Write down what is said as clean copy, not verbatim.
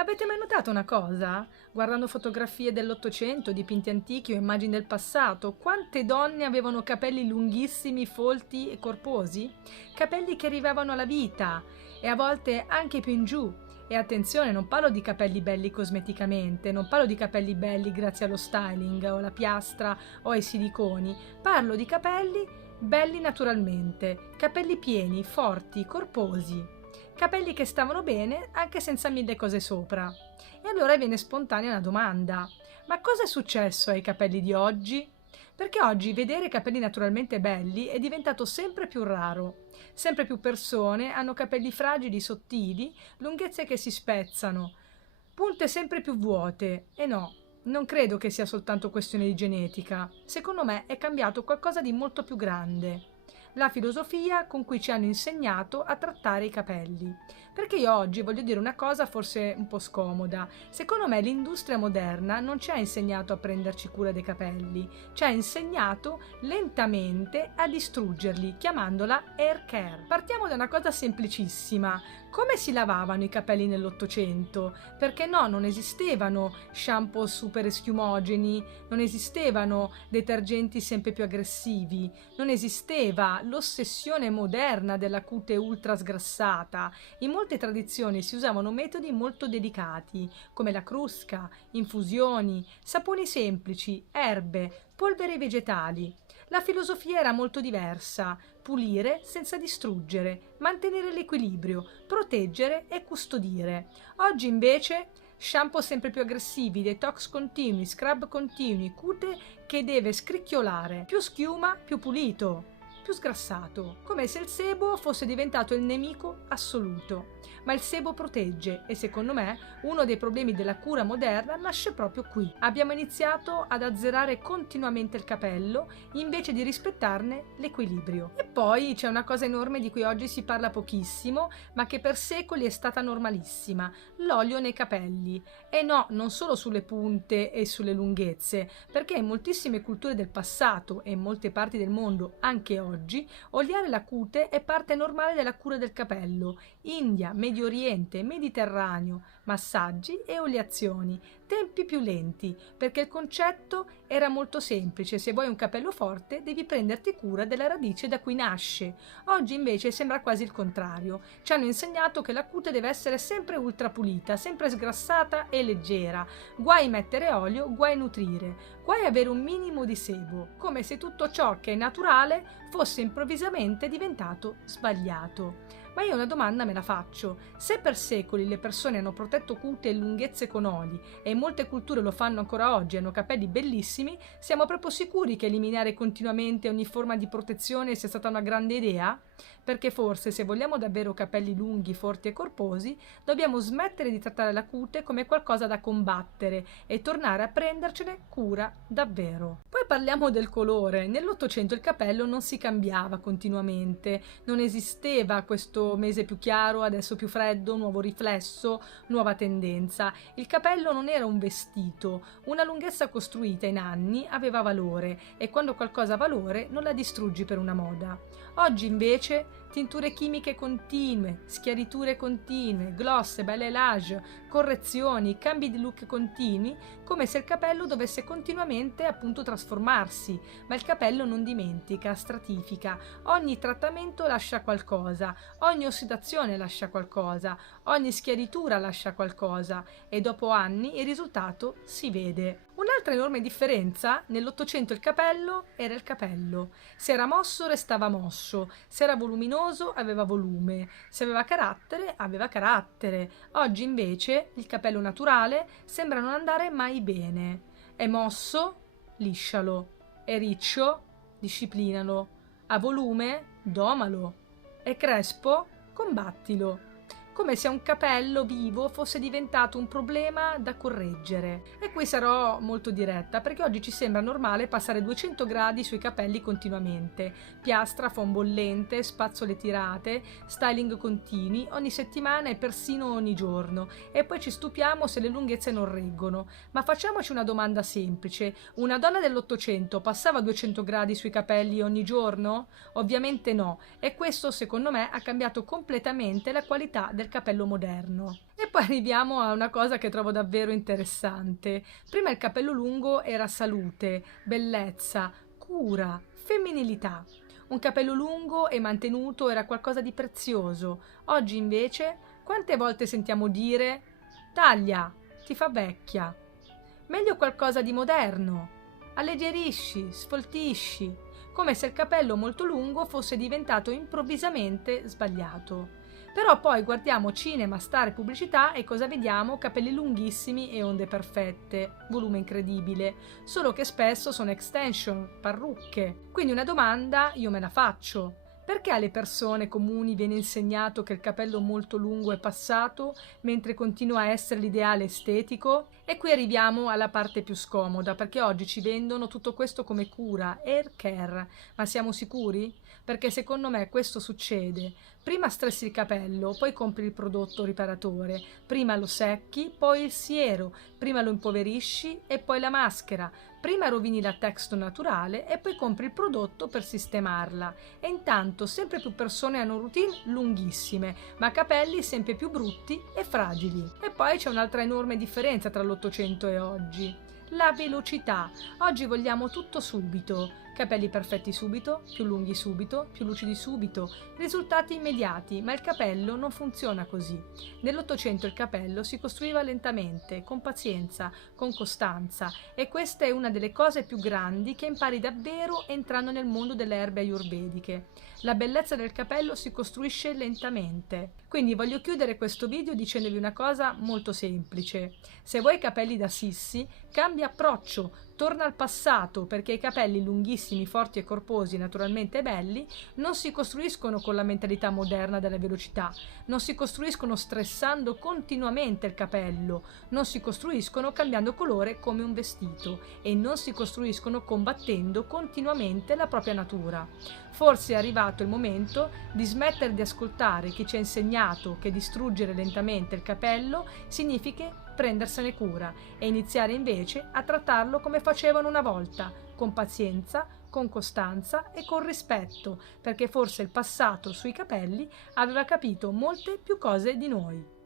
Avete mai notato una cosa? Guardando fotografie dell'Ottocento, dipinti antichi o immagini del passato, quante donne avevano capelli lunghissimi, folti e corposi? Capelli che arrivavano alla vita e a volte anche più in giù. E attenzione, non parlo di capelli belli cosmeticamente, non parlo di capelli belli grazie allo styling o alla piastra o ai siliconi, parlo di capelli belli naturalmente, capelli pieni, forti, corposi. Capelli che stavano bene anche senza mille cose sopra. E allora viene spontanea una domanda: ma cosa è successo ai capelli di oggi? Perché oggi vedere capelli naturalmente belli è diventato sempre più raro. Sempre più persone hanno capelli fragili, sottili, lunghezze che si spezzano, punte sempre più vuote. E no, non credo che sia soltanto questione di genetica. Secondo me è cambiato qualcosa di molto più grande: la filosofia con cui ci hanno insegnato a trattare i capelli. Perché io oggi voglio dire una cosa forse un po' scomoda. Secondo me l'industria moderna non ci ha insegnato a prenderci cura dei capelli, ci ha insegnato lentamente a distruggerli, chiamandola hair care. Partiamo da una cosa semplicissima: come si lavavano i capelli nell'Ottocento? Perché no, non esistevano shampoo super schiumogeni, non esistevano detergenti sempre più aggressivi, non esisteva l'ossessione moderna della cute ultra sgrassata. In molte tradizioni si usavano metodi molto delicati, come la crusca, infusioni, saponi semplici, erbe, polveri vegetali. La filosofia era molto diversa: pulire senza distruggere, mantenere l'equilibrio, proteggere e custodire. Oggi invece shampoo sempre più aggressivi, detox continui, scrub continui, cute che deve scricchiolare, più schiuma, più pulito, più sgrassato, come se il sebo fosse diventato il nemico assoluto. Ma il sebo protegge e secondo me uno dei problemi della cura moderna nasce proprio qui. Abbiamo iniziato ad azzerare continuamente il capello invece di rispettarne l'equilibrio. E poi c'è una cosa enorme di cui oggi si parla pochissimo, ma che per secoli è stata normalissima: l'olio nei capelli. E no, non solo sulle punte e sulle lunghezze, perché in moltissime culture del passato e in molte parti del mondo anche oggi, oliare la cute è parte normale della cura del capello. India, Medio Oriente, Mediterraneo, massaggi e oleazioni, tempi più lenti, perché il concetto era molto semplice: se vuoi un capello forte devi prenderti cura della radice da cui nasce. Oggi invece sembra quasi il contrario: ci hanno insegnato che la cute deve essere sempre ultra pulita, sempre sgrassata e leggera, guai mettere olio, guai nutrire, guai avere un minimo di sebo, come se tutto ciò che è naturale fosse improvvisamente diventato sbagliato. Ma io una domanda me la faccio: se per secoli le persone hanno protetto cute e lunghezze con oli e in molte culture lo fanno ancora oggi, hanno capelli bellissimi, siamo proprio sicuri che eliminare continuamente ogni forma di protezione sia stata una grande idea? Perché forse, se vogliamo davvero capelli lunghi, forti e corposi, dobbiamo smettere di trattare la cute come qualcosa da combattere e tornare a prendercene cura davvero. Poi parliamo del colore. Nell'Ottocento il capello non si cambiava continuamente, non esisteva questo mese più chiaro, adesso più freddo, nuovo riflesso, nuova tendenza. Il capello non era un vestito, una lunghezza costruita in anni aveva valore, e quando qualcosa ha valore non la distruggi per una moda. Oggi invece tinture chimiche continue, schiariture continue, gloss, balayage, correzioni, cambi di look continui, come se il capello dovesse continuamente appunto trasformarsi. Ma il capello non dimentica, stratifica. Ogni trattamento lascia qualcosa, ogni ossidazione lascia qualcosa, ogni schiaritura lascia qualcosa, e dopo anni il risultato si vede. Un'altra enorme differenza: nell'Ottocento il capello era il capello. Se era mosso restava mosso, se era voluminoso aveva volume, se aveva carattere aveva carattere. Oggi invece il capello naturale sembra non andare mai bene. È mosso? Liscialo. È riccio? Disciplinalo. Ha volume? Domalo. È crespo? Combattilo. Come se un capello vivo fosse diventato un problema da correggere. E qui sarò molto diretta, perché oggi ci sembra normale passare 200 gradi sui capelli continuamente: piastra, foam bollente, spazzole tirate, styling continui ogni settimana e persino ogni giorno, e poi ci stupiamo se le lunghezze non reggono. Ma facciamoci una domanda semplice: una donna dell'Ottocento passava 200 gradi sui capelli ogni giorno? Ovviamente no, e questo secondo me ha cambiato completamente la qualità del capello moderno. E poi arriviamo a una cosa che trovo davvero interessante. Prima il capello lungo era salute, bellezza, cura, femminilità. Un capello lungo e mantenuto era qualcosa di prezioso. Oggi invece, quante volte sentiamo dire taglia, ti fa vecchia. Meglio qualcosa di moderno. Alleggerisci, sfoltisci, come se il capello molto lungo fosse diventato improvvisamente sbagliato. Però poi guardiamo cinema, star e pubblicità e cosa vediamo? Capelli lunghissimi e onde perfette, volume incredibile, solo che spesso sono extension, parrucche. Quindi una domanda io me la faccio. Perché alle persone comuni viene insegnato che il capello molto lungo è passato, mentre continua a essere l'ideale estetico? E qui arriviamo alla parte più scomoda, perché oggi ci vendono tutto questo come cura, hair care. Ma siamo sicuri? Perché secondo me questo succede. Prima stressi il capello, poi compri il prodotto riparatore, prima lo secchi, poi il siero, prima lo impoverisci e poi la maschera, prima rovini la texture naturale e poi compri il prodotto per sistemarla. E intanto sempre più persone hanno routine lunghissime, ma capelli sempre più brutti e fragili. E poi c'è un'altra enorme differenza tra l'Ottocento e oggi. La velocità. Oggi vogliamo tutto subito. Capelli perfetti subito, più lunghi subito, più lucidi subito, risultati immediati, ma il capello non funziona così. Nell'Ottocento il capello si costruiva lentamente, con pazienza, con costanza, e questa è una delle cose più grandi che impari davvero entrando nel mondo delle erbe ayurvediche. La bellezza del capello si costruisce lentamente. Quindi voglio chiudere questo video dicendovi una cosa molto semplice. Se vuoi capelli da sissi, cambia approccio, torna al passato, perché i capelli lunghissimi, forti e corposi, naturalmente belli, non si costruiscono con la mentalità moderna della velocità, non si costruiscono stressando continuamente il capello, non si costruiscono cambiando colore come un vestito e non si costruiscono combattendo continuamente la propria natura. Forse è arrivato il momento di smettere di ascoltare chi ci ha insegnato che distruggere lentamente il capello significa prendersene cura e iniziare invece a trattarlo come facevano una volta, con pazienza, con costanza e con rispetto, perché forse il passato sui capelli aveva capito molte più cose di noi.